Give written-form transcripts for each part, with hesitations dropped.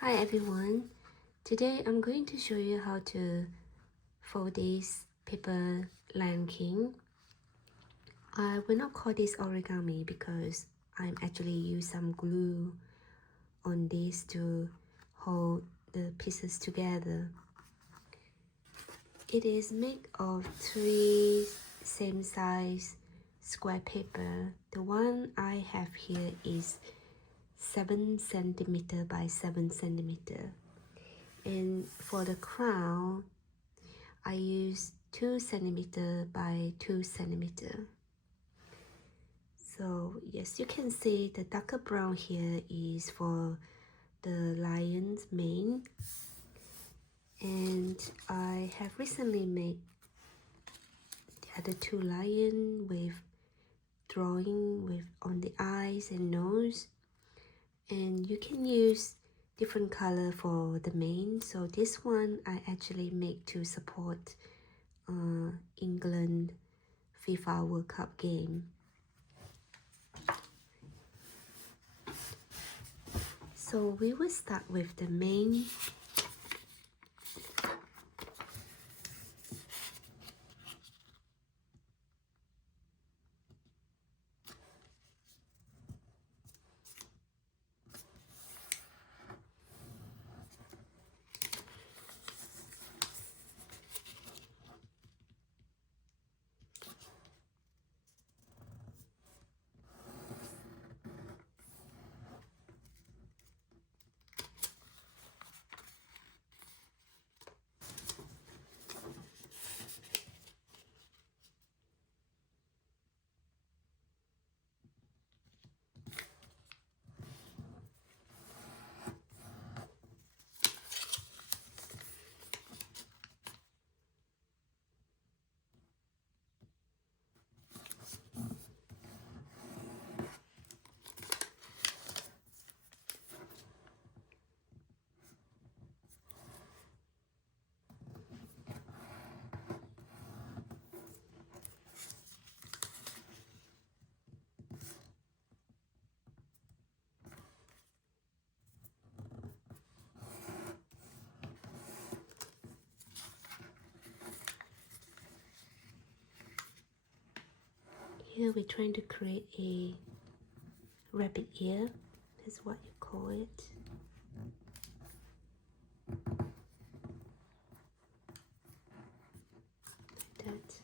Hi everyone, today I'm going to show you how to fold this paper Lion King. I will not call this origami because I'm actually use some glue on this to hold the pieces together. It is made of 3 same size square paper. The one I have here is 7 centimeter by 7 centimeter. And for the crown, I use 2 centimeter by 2 centimeter. So yes, you can see the darker brown here is for the lion's mane. And I have recently made the other 2 lion with drawing with on the eyes and nose. And you can use different color for the mane. So this one I actually make to support England FIFA World Cup game. So we will start with the mane. Here we're trying to create a rabbit ear, that's what you call it. Like that.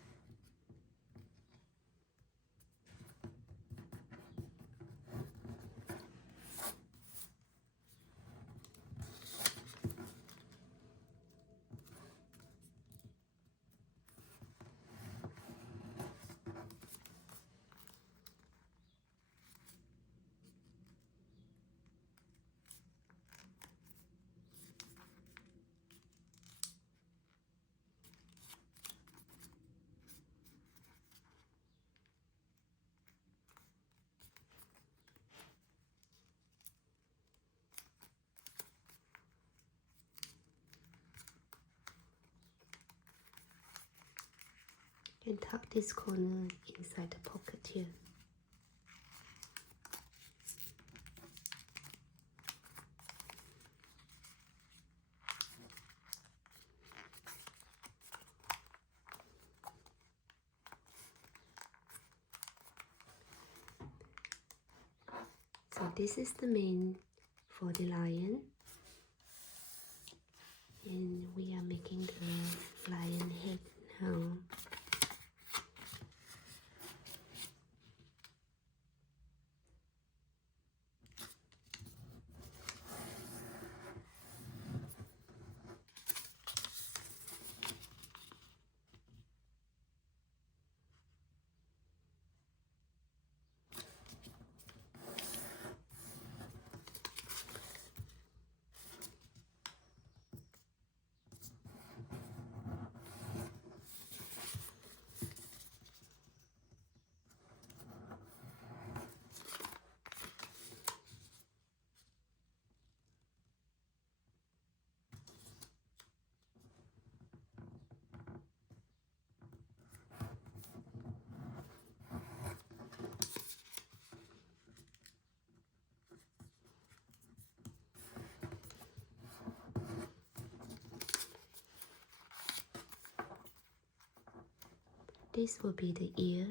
And tuck this corner inside the pocket here. So this is the mane for the lion. And we are making the lion head now. This will be the ear.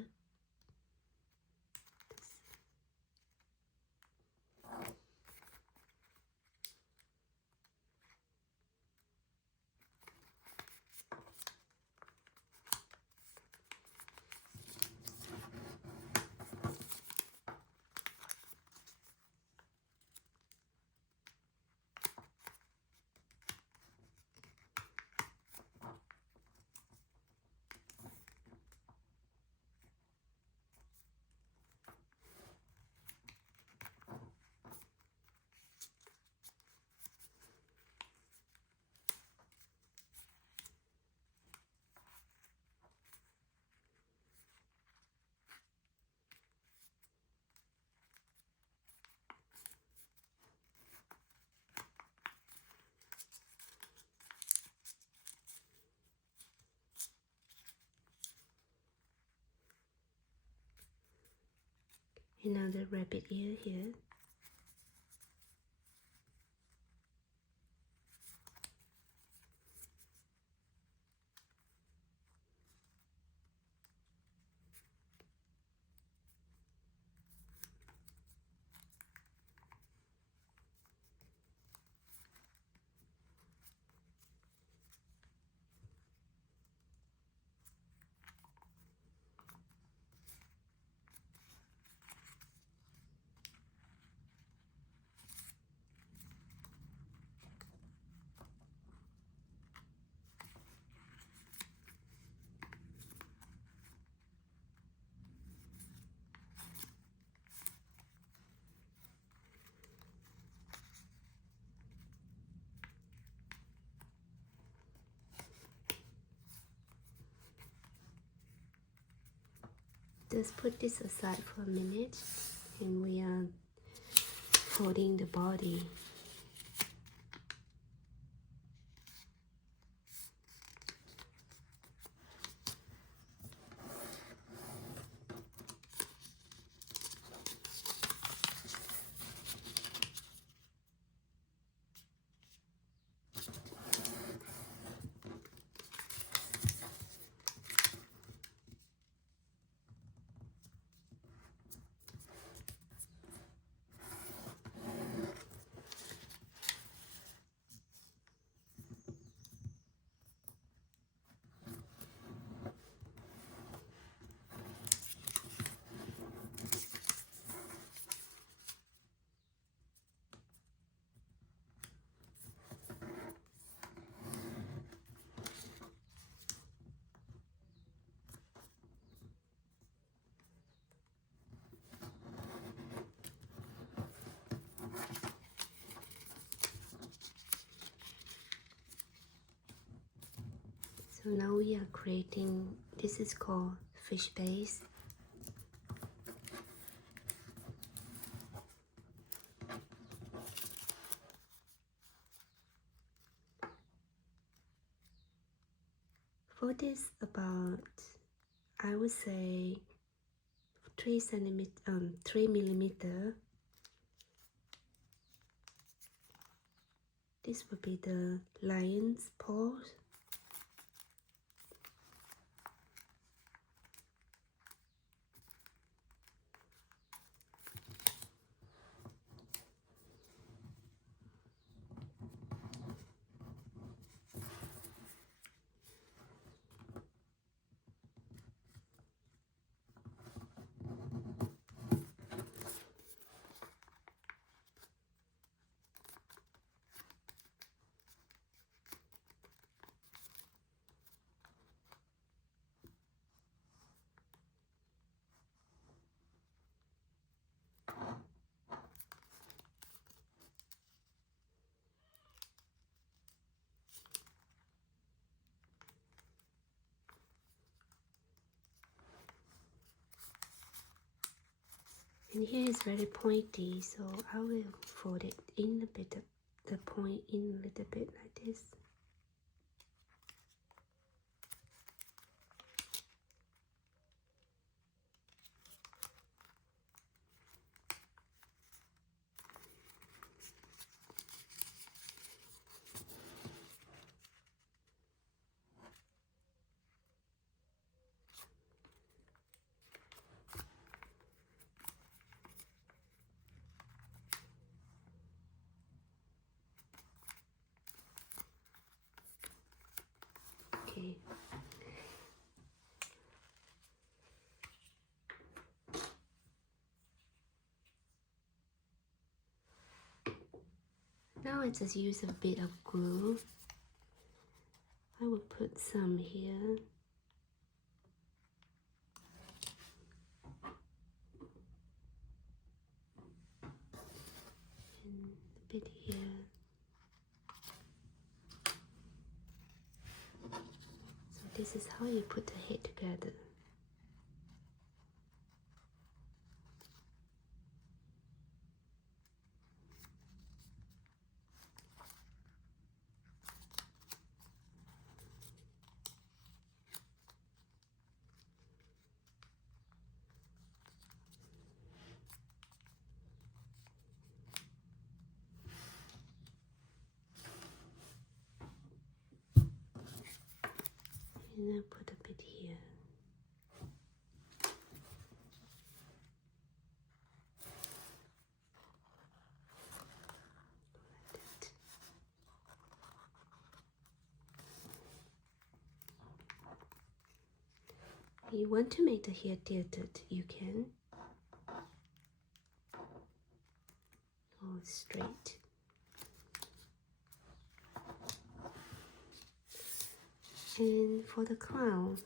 Another rabbit ear here. Just put this aside for a minute, and we are folding the body. So now we are creating, this is called fish base. For this, about, I would say 3 millimeter. This would be the lion's paws. And here is very pointy, so I will fold it in a bit, the point in a little bit like this. Okay. Now I just use a bit of glue. I will put some here. And a bit here. So this is how you put the head together. And I put a bit here. Like that. You want to make the hair tilted, you can. Or straight. And for the crown,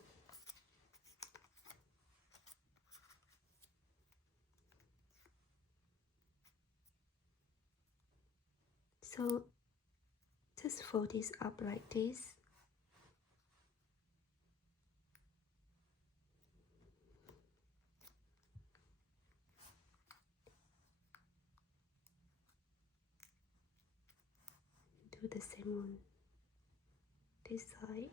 so just fold this up like this. Do the same on this side.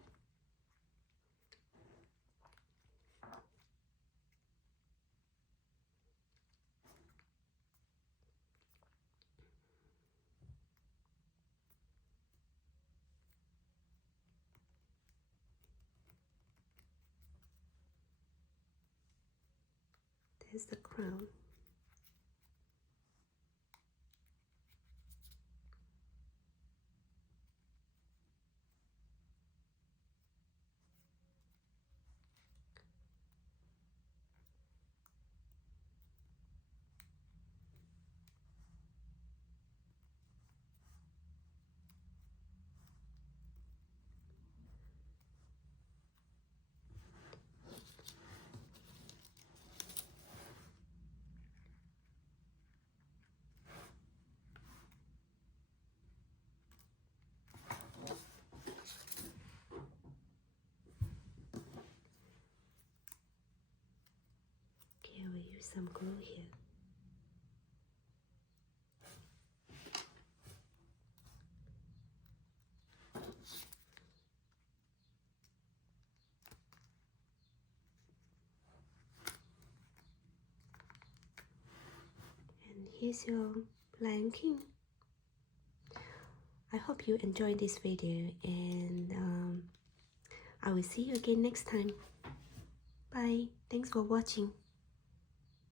There's the crown. Okay, we'll use some glue here. And here's your blanking. I hope you enjoyed this video, and I will see you again next time. Bye. Thanks for watching.